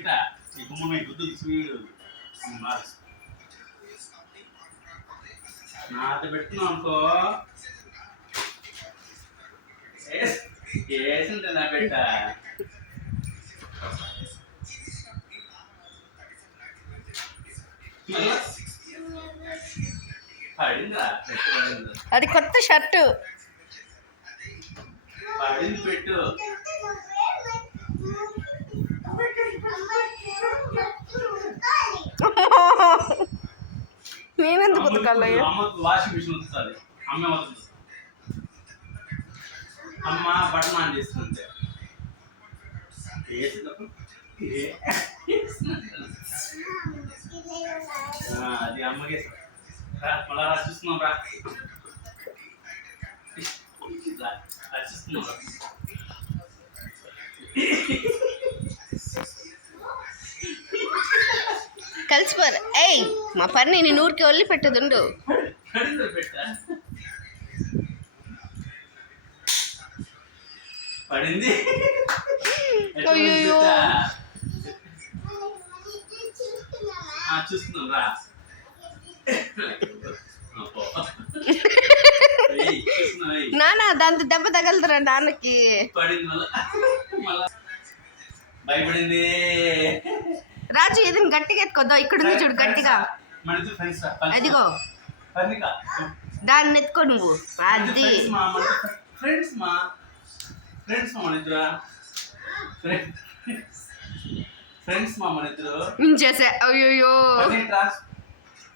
బిట్ట ఈ గుమ్మ గుద్దు స్వీడు నాతో పెట్టుకున్నావు అనుకో వేసింది నా బిడ్డ పడిందా అది కొత్త షర్టు పడింది పెట్టు నేనెందుకు ఉతకాలయ్యా అమ్మకు వాషింగ్ మిషన్ ఉతుకుతుంది అమ్మ వస్తుంది అమ్మ బటన్ ఆన్ చేస్తుంది అది అమ్మకి మళ్ళా చూస్తున్నాం రా చూస్తున్నాం కలిసిపోరు ఏయ్ మా పని నేను ఊరికి వదిలి పెట్టదుండు పడింది అయ్యో చూస్తున్నాం రా నాన్న దాంతో దెబ్బ తగలదురా నాన్నకి పడింది మళ్ళా భయపడింది రాజు ఏదైనా గట్టిగా ఎత్తుకోద్దా ఇక్కడ ఉంది చూడు గట్టిగా అదిగో దాన్ని ఎత్తుకో నువ్వు అది ఫ్రెండ్స్ మా మన ఇద్దరు ఫ్రెండ్స్ మా మన ఇద్దరు ఇంచేసే అయ్యో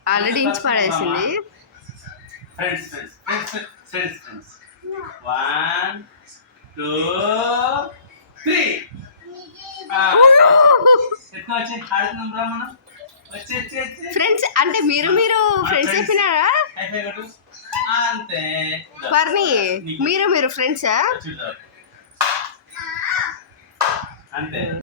ఆల్రెడీ ఇంచి పడేసింది friends friends friends friends friends 1 2 3 friends అంటే మీరు ఫ్రెండ్స్ అయిపోయినారా అంతే పర్ని మీరు ఫ్రెండ్సా అంతే